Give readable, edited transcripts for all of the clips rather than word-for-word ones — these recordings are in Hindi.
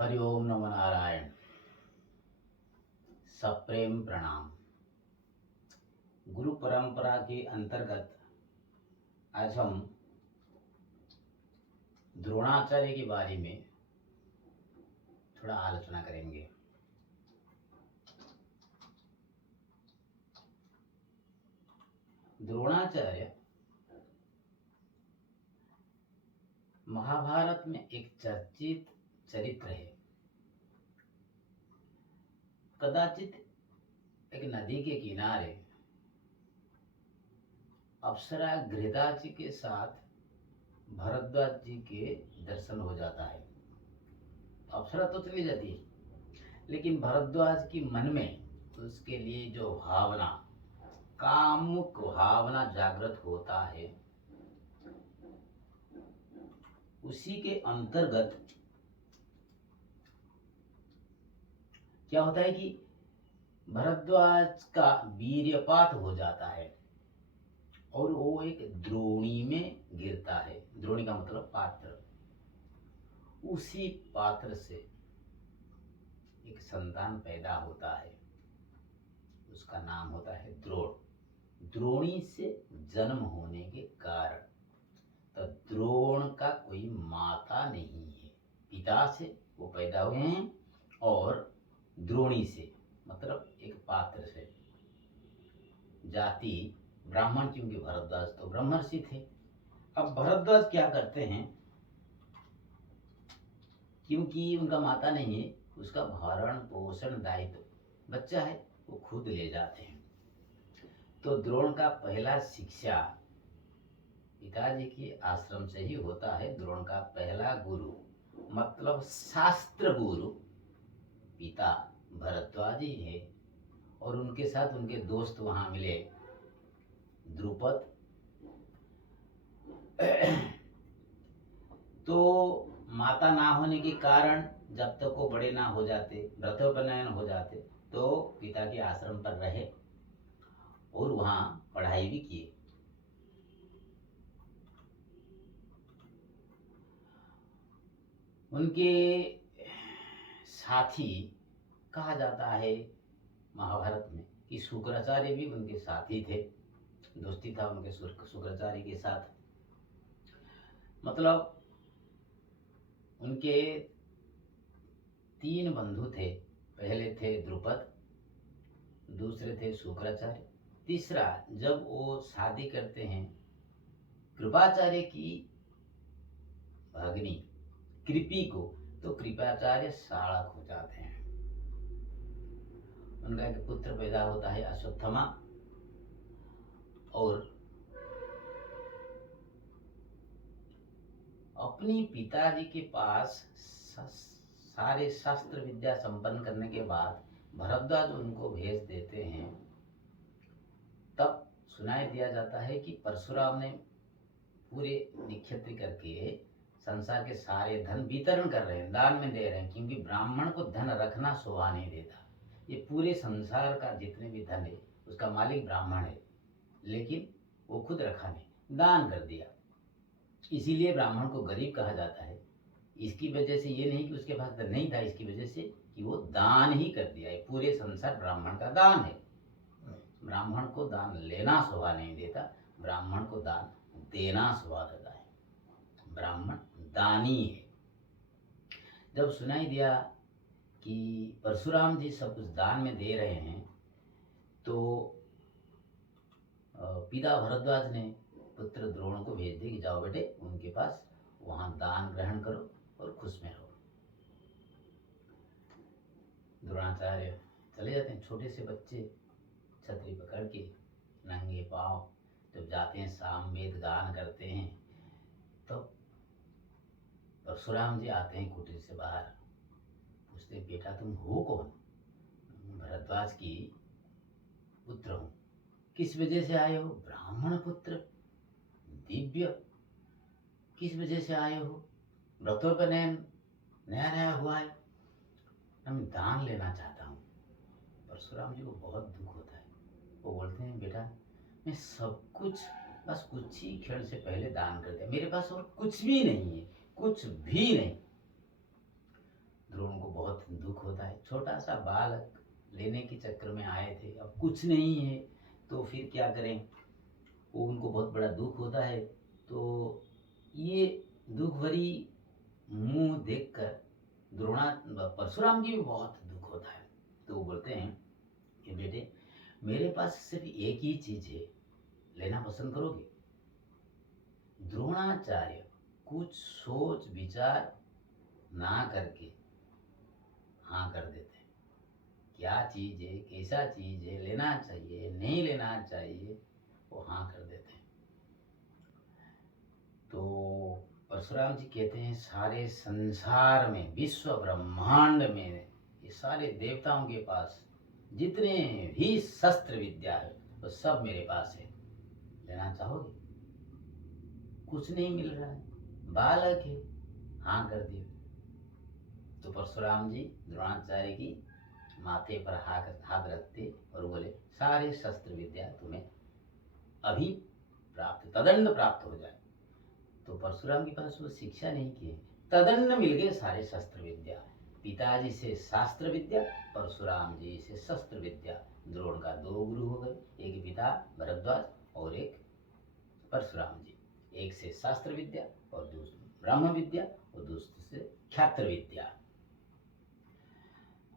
हरिओम नमो नारायण। सप्रेम प्रणाम। गुरु परंपरा के अंतर्गत आज हम द्रोणाचार्य के बारे में थोड़ा आलोचना करेंगे। द्रोणाचार्य महाभारत में एक चर्चित चरित्र है। कदाचित एक नदी के किनारे अप्सरा घृता जी के साथ भरद्वाज जी के दर्शन हो जाता है। अप्सरा तो चली जाती है, लेकिन भरद्वाज की मन में उसके लिए जो भावना, कामुक भावना जागृत होता है, उसी के अंतर्गत क्या होता है कि भरद्वाज का वीर्यपात हो जाता है और वो एक द्रोणी में गिरता है। द्रोणी का मतलब पात्र। उसी पात्र से एक संतान पैदा होता है, उसका नाम होता है द्रोण। द्रोणी से जन्म होने के कारण तो द्रोण का कोई माता नहीं है, पिता से वो पैदा हुए हैं और द्रोणी से मतलब एक पात्र से। जाति ब्राह्मण, क्योंकि भरद्वाज तो ब्रह्मर्षि थे। अब भरद्वाज क्या करते हैं, क्योंकि उनका माता नहीं है, उसका भरण पोषण दायित्व बच्चा है, वो खुद ले जाते हैं। तो द्रोण का पहला शिक्षा पिताजी के आश्रम से ही होता है। द्रोण का पहला गुरु मतलब शास्त्र गुरु पिता भरद्वाज ही है। और उनके साथ उनके दोस्त वहां मिले, द्रुपद। तो माता ना होने के कारण जब तक वो बड़े ना हो जाते, व्रतोपनयन हो जाते, तो पिता के आश्रम पर रहे और वहां पढ़ाई भी किए। उनके साथी कहा जाता है महाभारत में कि शुक्राचार्य भी उनके साथी थे, दोस्ती था उनके शुक्राचार्य के साथ। मतलब उनके 3 बंधु थे। पहले थे द्रुपद, दूसरे थे शुक्राचार्य, तीसरा जब वो शादी करते हैं कृपाचार्य की भगनी कृपी को, तो कृपाचार्य साड़क हो जाते हैं। उनका एक पुत्र पैदा होता है अश्वत्थामा। और अपनी पिताजी के पास सारे शास्त्र विद्या संपन्न करने के बाद भरद्वाज उनको भेज देते हैं। तब सुनाई दिया जाता है कि परशुराम ने पूरे निक्षेत्र करके संसार के सारे धन वितरण कर रहे हैं, दान में दे रहे हैं, क्योंकि ब्राह्मण को धन रखना शोभा नहीं देता। ये पूरे संसार का जितने भी धन है उसका मालिक ब्राह्मण है, लेकिन वो खुद रखा नहीं, दान कर दिया। इसीलिए ब्राह्मण को गरीब कहा जाता है। इसकी वजह से ये नहीं कि उसके पास धन नहीं था, इसकी वजह से कि वो दान ही कर दिया है। पूरे संसार ब्राह्मण का दान है। ब्राह्मण को दान लेना शोभा नहीं देता, ब्राह्मण को दान देना शोभा देता है। ब्राह्मण दानी है। जब सुनाई दिया कि परशुराम जी सब कुछ दान में दे रहे हैं, तो पिता भरद्वाज ने पुत्र द्रोण को भेज दिया कि जाओ बेटे उनके पास, वहां दान ग्रहण करो और खुश में रहो। द्रोणाचार्य चले जाते हैं। छोटे से बच्चे छतरी पकड़ के नंगे पांव जब जाते हैं, सामवेद गान करते हैं, तो परशुराम जी आते हैं कुटीर से बाहर। पूछते हैं, बेटा तुम हो कौन? भरद्वाज की पुत्र हूं। किस वजह से आए हो? ब्राह्मण पुत्र, दिव्य। किस वजह से आए हो? व्रतोपनयन नया नया हुआ है, मैं दान लेना चाहता हूँ। परशुराम जी को बहुत दुख होता है। वो बोलते हैं, बेटा मैं सब कुछ बस कुछ ही क्षण से पहले दान कर दिया, मेरे पास और कुछ भी नहीं है, कुछ भी नहीं। ध्रुव को बहुत दुख होता है। छोटा सा बालक लेने के चक्कर में आए थे, अब कुछ नहीं है तो फिर क्या करें, वो उनको बहुत बड़ा दुख होता है। तो ये दुख भरी मुंह देखकर परशुराम की भी बहुत दुख होता है। तो वो बोलते हैं कि बेटे, मेरे पास सिर्फ एक ही चीज है, लेना पसंद करोगे? द्रोणाचार्य कुछ सोच विचार ना करके हाँ कर देते हैं। क्या चीज है, कैसा चीज है, लेना चाहिए नहीं लेना चाहिए, वो हाँ कर देते हैं। तो परशुराम जी कहते हैं, सारे संसार में, विश्व ब्रह्मांड में, ये सारे देवताओं के पास जितने भी शस्त्र विद्या है वो सब मेरे पास है, लेना चाहोगे? कुछ नहीं मिल रहा है, बालक है, हाँ कर दिए। तो परशुराम जी द्रोणाचार्य की माथे पर हाथ रखते और बोले, सारे शस्त्र विद्या तुम्हें अभी प्राप्त, तदंड प्राप्त हो जाए। तो परशुराम के पास वो शिक्षा नहीं की है, तदंड मिल गए सारे शस्त्र विद्या। पिताजी से शास्त्र विद्या, परशुराम जी से शस्त्र विद्या। द्रोण का दो गुरु हो गए, एक पिता भरद्वाज और एक परशुराम जी। एक से शास्त्र विद्या और दूसरी ब्रह्म विद्या और दूसरे से क्षात्र विद्या।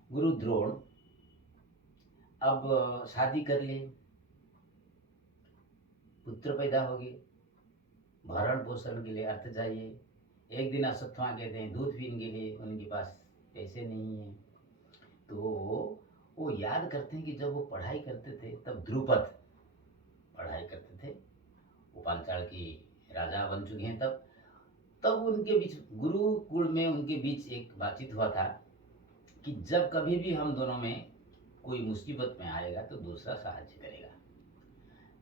गुरु द्रोण अब शादी कर ली, पुत्र पैदा हो गए, भरण पोषण के लिए अर्थ चाहिए। एक दिन अश्वत्थामा कहते हैं, दूध पीने के लिए उनके पास पैसे नहीं है। तो वो याद करते हैं कि जब वो पढ़ाई करते थे तब द्रुपद पढ़ाई करते थे, वो पांचाल की राजा बन चुके हैं। तब उनके बीच, गुरुकुल में उनके बीच एक बातचीत हुआ था कि जब कभी भी हम दोनों में कोई मुसीबत में आएगा तो दूसरा साहाय्य करेगा।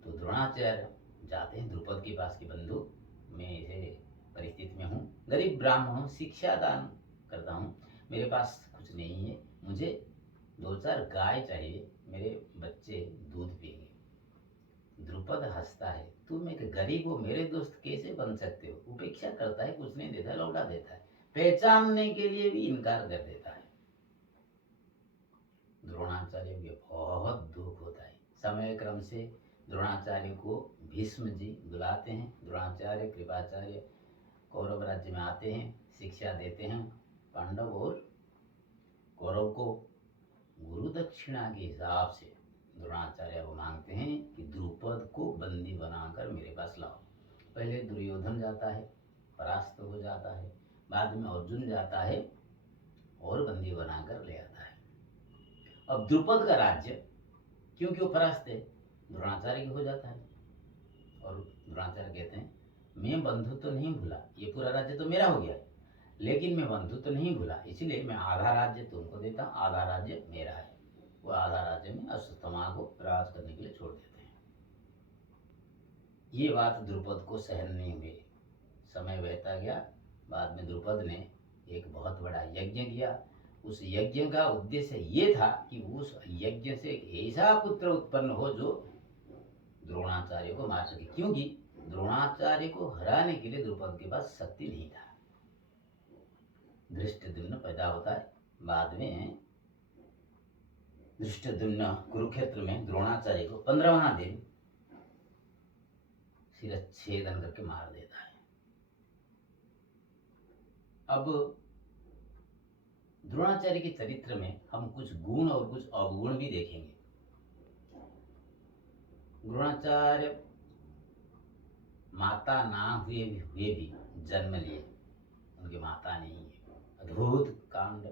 तो द्रोणाचार्य जाते हैं द्रुपद के पास कि बंधु, मैं ऐसे परिस्थिति में हूँ, गरीब ब्राह्मण हूँ, शिक्षा दान करता हूँ, मेरे पास कुछ नहीं है, मुझे 2-4 गाय चाहिए, मेरे बच्चे दूध पिएंगे। द्रुपद हंसता है, तुम एक गरीब हो, मेरे दोस्त कैसे बन सकते हो? उपेक्षा करता है, कुछ नहीं देता, लौटा देता है, पहचानने के लिए भी इनकार कर देता है। द्रोणाचार्य को बहुत दुख होता है। समय क्रम से द्रोणाचार्य को भीष्म जी बुलाते हैं। द्रोणाचार्य कृपाचार्य कौरव राज्य में आते हैं, शिक्षा देते हैं। पांडव और कौरव को गुरु दक्षिणा के हिसाब से द्रोणाचार्य वो मांगते हैं कि द्रुपद को बंदी बनाकर मेरे पास लाओ। पहले दुर्योधन जाता है, परास्त हो जाता है, बाद में अर्जुन जाता है और बंदी बनाकर ले आता है। अब द्रुपद का राज्य, क्योंकि वो परास्त है, द्रोणाचार्य की हो जाता है। और द्रोणाचार्य कहते हैं, मैं बंधु तो नहीं भूला, ये पूरा राज्य तो मेरा हो गया, लेकिन मैं बंधु तो नहीं भूला, इसलिए मैं आधा राज्य तुमको देता हूँ, आधा राज्य मेरा है। वो आधा राज्य में अश्वत्थामा को राज करने के लिए छोड़ देते हैं। ये बात द्रुपद को सहन नहीं हुई, समय बहता गया। बाद में द्रुपद ने एक बहुत बड़ा यज्ञ किया। उस यज्ञ का उद्देश्य ये था कि उस यज्ञ से एक ऐसा पुत्र उत्पन्न हो जो द्रोणाचार्य को मार सके, क्योंकि द्रोणाचार्य को हराने के लिए द्रुपद के पास शक्ति नहीं था। धृष्टद्युम्न पैदा होता है, बाद में धृष्टद्युम्न कुरुक्षेत्र में द्रोणाचार्य को 15वां दिन शिरच्छेदन करके मार देता है। अब द्रोणाचार्य के चरित्र में हम कुछ गुण और कुछ अवगुण भी देखेंगे। द्रोणाचार्य माता ना हुए भी जन्म लिए, उनकी माता नहीं है, अद्भुत कांड।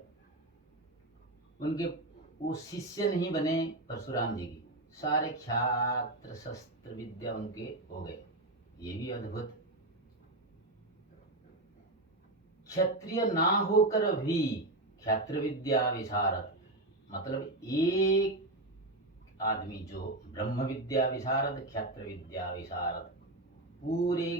उनके वो शिष्य नहीं बने परशुराम जी की, सारे क्षात्र शस्त्र विद्या उनके हो गए, ये भी अद्भुत। क्षत्रिय ना होकर भी क्षत्र विद्या विशारद, मतलब एक आदमी जो ब्रह्म विद्या विशारद, क्षत्र विद्या विशारद, पूरे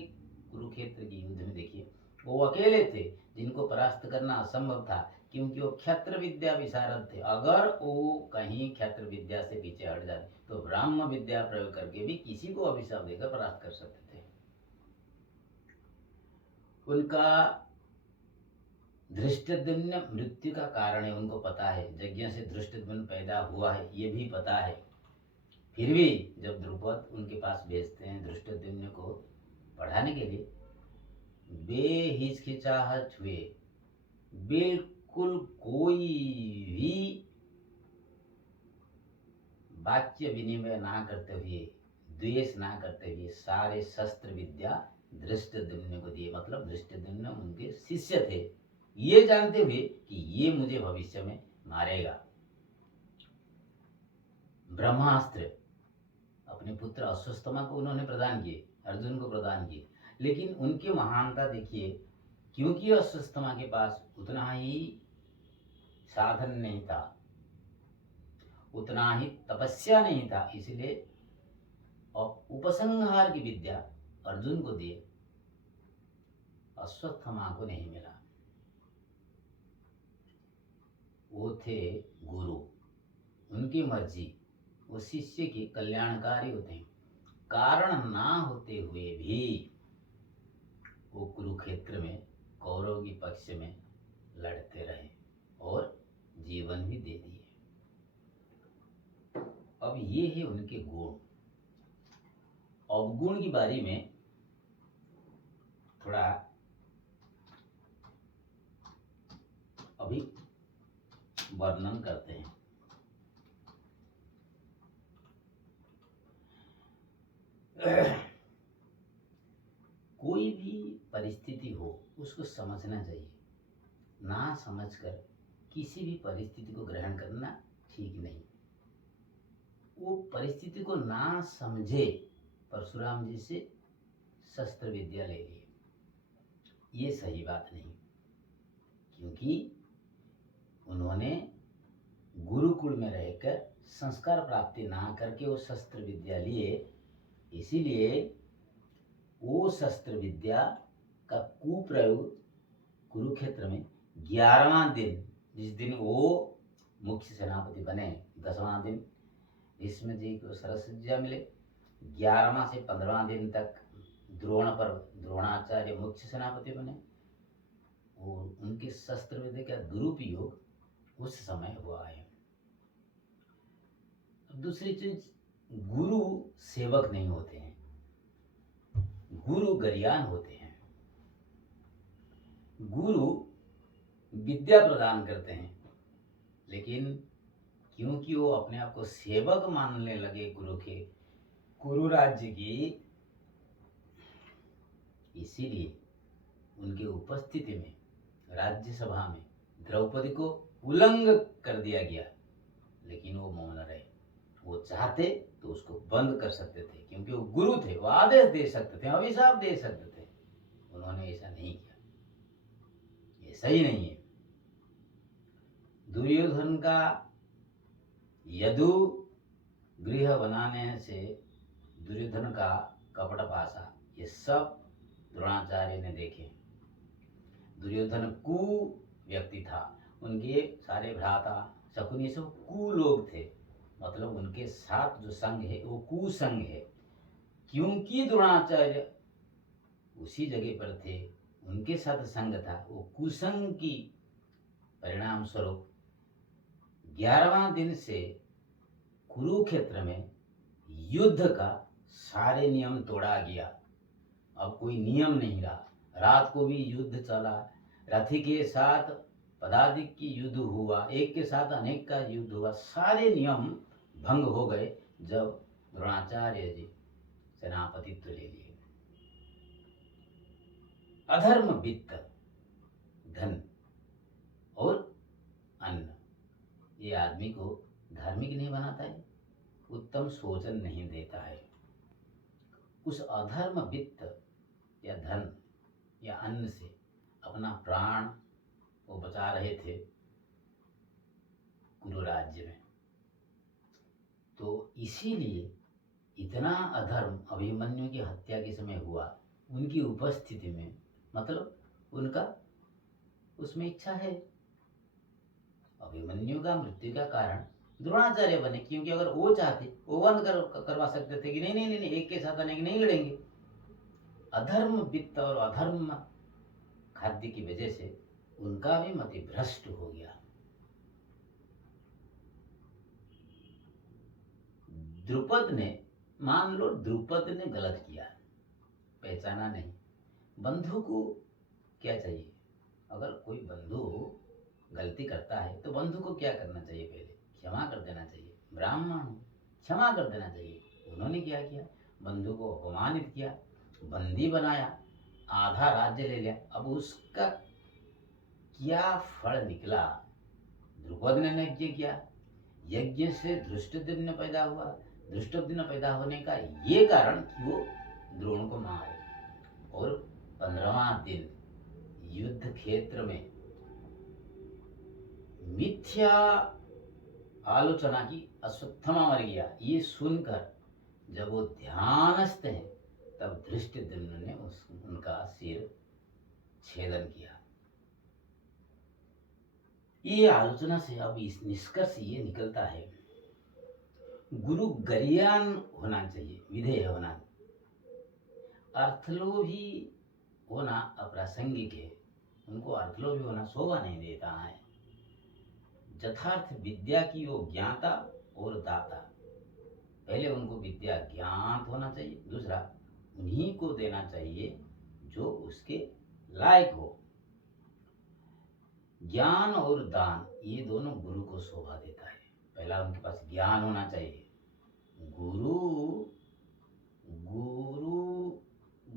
कुरुक्षेत्र की युद्ध में देखिए वो अकेले थे जिनको परास्त करना असंभव था, क्योंकि वो क्षत्र विद्या विशारद थे। अगर वो कहीं क्षत्र विद्या से पीछे हट जाते तो ब्रह्म विद्या प्रयोग करके भी किसी को अभिशाप देकर परास्त कर सकते थे। उनका धृष्टद्युम्न मृत्यु का कारण है, उनको पता है, यज्ञ से धृष्टद्युम्न पैदा हुआ है ये भी पता है। फिर भी जब द्रुपद उनके पास भेजते हैं धृष्टद्युम्न को पढ़ाने के लिए, बेहिचकिचाहट हुए, बिल्कुल कोई भी वाक्य विनिमय ना करते हुए, द्वेष ना करते हुए सारे शस्त्र विद्या धृष्टद्युम्न को दिए। मतलब धृष्टद्युम्न उनके शिष्य थे, ये जानते हुए कि ये मुझे भविष्य में मारेगा। ब्रह्मास्त्र अपने पुत्र अश्वत्थामा को उन्होंने प्रदान किए, अर्जुन को प्रदान किए, लेकिन उनकी महानता देखिए, क्योंकि अश्वत्थामा के पास उतना ही साधन नहीं था, उतना ही तपस्या नहीं था, इसलिए और उपसंहार की विद्या अर्जुन को दिए, अश्वत्थामा को नहीं मिला। वो थे गुरु, उनकी मर्जी, वो शिष्य के कल्याणकारी होते हैं। कारण ना होते हुए भी वो कुरुक्षेत्र में कौरव के पक्ष में लड़ते रहे और जीवन भी दे दिए। अब ये है उनके गुण। अवगुण की बारी में थोड़ा अभी वर्णन करते हैं। कोई भी परिस्थिति हो उसको समझना चाहिए, ना समझकर किसी भी परिस्थिति को ग्रहण करना ठीक नहीं। वो परिस्थिति को ना समझे, परशुराम जी से शस्त्र विद्या ले लिए, ये सही बात नहीं, क्योंकि उन्होंने गुरुकुल में रहकर संस्कार प्राप्ति ना करके वो शस्त्र विद्या लिए, इसीलिए वो शस्त्र विद्या का कुप्रयोग कुरुक्षेत्र में 11वां दिन, जिस दिन वो मुख्य सेनापति बने, 10वां दिन भीष्म जी को सरसज्जा मिले, 11वां से 15वां दिन तक द्रोण पर द्रोणाचार्य मुख्य सेनापति बने, और उनके शस्त्र विद्या का दुरुपयोग उस समय हुआ है। दूसरी चीज, गुरु सेवक नहीं होते हैं, गुरु गरियान होते हैं। गुरु विद्या प्रदान करते हैं, लेकिन क्योंकि वो अपने आप को सेवक मानने लगे गुरु राज्य की, इसीलिए उनकी उपस्थिति में राज्यसभा में द्रौपदी को उल्लंघ कर दिया गया, लेकिन वो मौन रहे। वो चाहते तो उसको बंद कर सकते थे, क्योंकि वो गुरु थे, वो आदेश दे सकते थे, अभिशाप दे सकते थे, उन्होंने ऐसा नहीं किया, ये सही नहीं है। दुर्योधन का यदु गृह बनाने से दुर्योधन का कपटपाशा, ये सब द्रोणाचार्य ने देखे। दुर्योधन कु व्यक्ति था, उनके सारे भ्राता शकुनी सब कु लोग थे, मतलब उनके साथ जो संघ है वो कुसंघ है। क्योंकि द्रोणाचार्य उसी जगह पर थे, उनके साथ संघ था, वो कुसंघ की परिणाम स्वरूप 11वां दिन से कुरुक्षेत्र में युद्ध का सारे नियम तोड़ा गया। अब कोई नियम नहीं रहा, रात को भी युद्ध चला, रथी के साथ पदाधिक की युद्ध हुआ, एक के साथ अनेक का युद्ध हुआ, सारे नियम भंग हो गए जब द्रोणाचार्य जी सेनापतित्व ले लिए। अधर्म वित्त, धन और अन्न, ये आदमी को धार्मिक नहीं बनाता है, उत्तम सोचन नहीं देता है। उस अधर्म वित्त या धन या अन्न से अपना प्राण वो बचा रहे थे कुरु राज्य में। तो इसीलिए इतना अधर्म अभिमन्यु की हत्या के समय हुआ उनकी उपस्थिति में, मतलब उनका उसमें इच्छा है। अभिमन्यु का मृत्यु का कारण द्रोणाचार्य बने, क्योंकि अगर वो चाहते वो बंद करवा सकते थे कि नहीं नहीं नहीं, नहीं एक के साथ अनेक नहीं लड़ेंगे। अधर्म वित्त और अधर्म खाद्य की वजह से उनका भी मति भ्रष्ट हो गया। द्रुपद ने, मान लो द्रुपद ने गलत किया, पहचाना नहीं, बंधु को क्या चाहिए? अगर कोई बंधु गलती करता है तो बंधु को क्या करना चाहिए? पहले क्षमा कर देना चाहिए। ब्राह्मण क्षमा कर देना चाहिए। उन्होंने क्या किया? बंधु को अपमानित किया, बंदी बनाया, आधा राज्य ले लिया। अब उसका क्या फल निकला? द्रुपद ने यज्ञ किया, यज्ञ से धृष्टद्युम्न पैदा हुआ। धृष्टद्युम्न पैदा होने का ये कारण कि वो द्रोण को मारे, और 15वां दिन युद्ध क्षेत्र में मिथ्या आलोचना की, अश्वत्थामा मर गया, ये सुनकर जब वो ध्यानस्थ हैं तब धृष्टद्युम्न ने उनका सिर छेदन किया। ये आलोचना से अब इस निष्कर्ष ये निकलता है, गुरु गरियान होना चाहिए, विधेय होना। अर्थलोभी होना अप्रासंगिक है, उनको अर्थलोभी होना शोभा नहीं देता है। यथार्थ विद्या की वो ज्ञाता और दाता। पहले उनको विद्या ज्ञात होना चाहिए, दूसरा उन्हीं को देना चाहिए जो उसके लायक हो। ज्ञान और दान ये दोनों गुरु को शोभा देता है। पहला उनके पास ज्ञान होना चाहिए। गुरु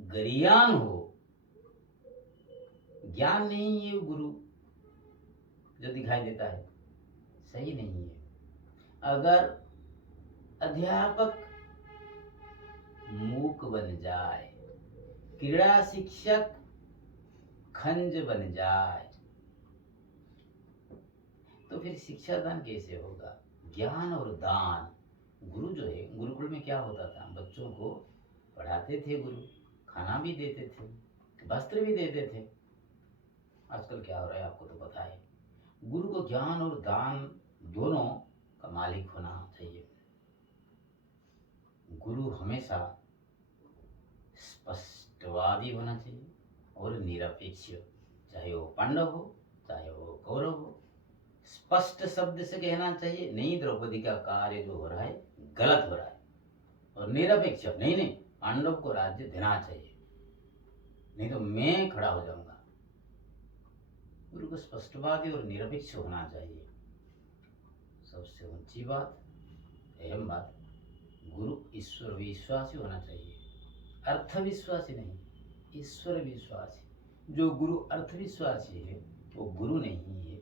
गरियान हो, ज्ञान नहीं है गुरु जो दिखाई देता है, सही नहीं है। अगर अध्यापक मूक बन जाए, क्रीड़ा शिक्षक खंज बन जाए, तो फिर शिक्षा दान कैसे होगा? ज्ञान और दान। गुरु जो है, गुरुकुल में क्या होता था? बच्चों को पढ़ाते थे गुरु, खाना भी देते थे, वस्त्र भी देते थे। आजकल क्या हो रहा है आपको तो पता है। गुरु को ज्ञान और दान दोनों का मालिक होना चाहिए। गुरु हमेशा स्पष्टवादी होना चाहिए और निरपेक्ष, चाहे वो पांडव हो चाहे वो कौरव हो। स्पष्ट शब्द से कहना चाहिए, नहीं द्रौपदी का कार्य जो हो रहा है गलत हो रहा है, और निरपेक्ष, नहीं नहीं पांडव को राज्य देना चाहिए, नहीं तो मैं खड़ा हो जाऊंगा। गुरु को स्पष्टवादी और निरपेक्ष होना चाहिए। सबसे ऊंची बात, अहम बात, गुरु ईश्वर विश्वासी होना चाहिए, अर्थ विश्वासी नहीं, ईश्वर विश्वासी। जो गुरु अर्थ विश्वासी है वो गुरु नहीं है,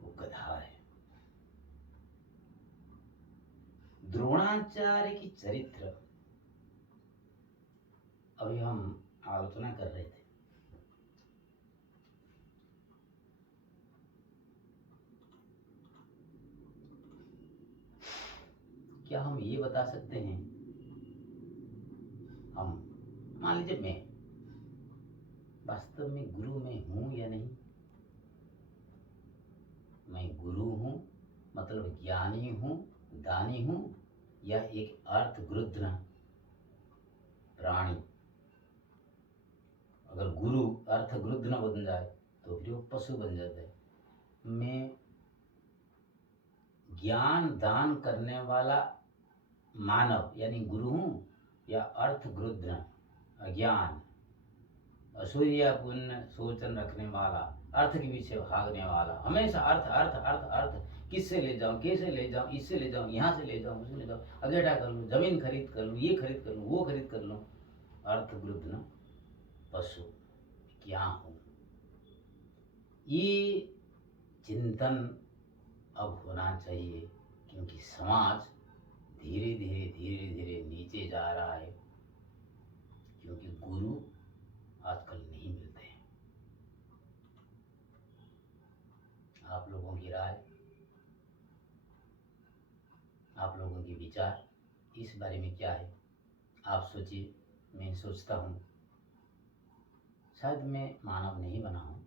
वो गधा है। द्रोणाचार्य की चरित्र अभी हम आलोचना कर रहे थे। क्या हम ये बता सकते हैं, हम मान लीजिए मैं वास्तव में गुरु में हूं या नहीं? मैं गुरु हूं मतलब ज्ञानी हूं, दानी हूं, या एक अर्थगृध्न प्राणी? अगर गुरु अर्थगृध्न बन जाए तो फिर वो पशु बन जाता है। मैं ज्ञान दान करने वाला मानव यानी गुरु हूं, या अर्थगृध्न अज्ञान असूर्यपूर्ण सोचन रखने वाला, अर्थ के पीछे भागने वाला, हमेशा अर्थ अर्थ अर्थ अर्थ, किससे ले जाऊं, कैसे ले जाऊं, इससे ले जाऊं, यहाँ से ले जाऊं, उससे ले जाऊं, अगेटा कर लूं, जमीन खरीद कर लूं, ये खरीद कर लूं, वो खरीद कर लूं। अर्थगृध्न पशु क्या हूं? ये चिंतन अब होना चाहिए, क्योंकि समाज धीरे धीरे नीचे जा रहा है, क्योंकि गुरु आजकल नहीं मिलते हैं। आप लोगों की राय, आप लोगों के विचार इस बारे में क्या है? आप सोचिए, मैं सोचता हूँ शायद मैं मानव नहीं बना हूँ।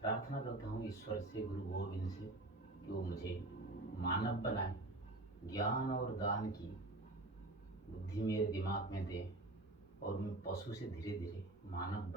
प्रार्थना करता हूँ ईश्वर से, गुरु गोविंद से, कि वो मुझे मानव बनाए, ज्ञान और दान की बुद्धि मेरे दिमाग में दे, और मैं पशु से धीरे धीरे मानव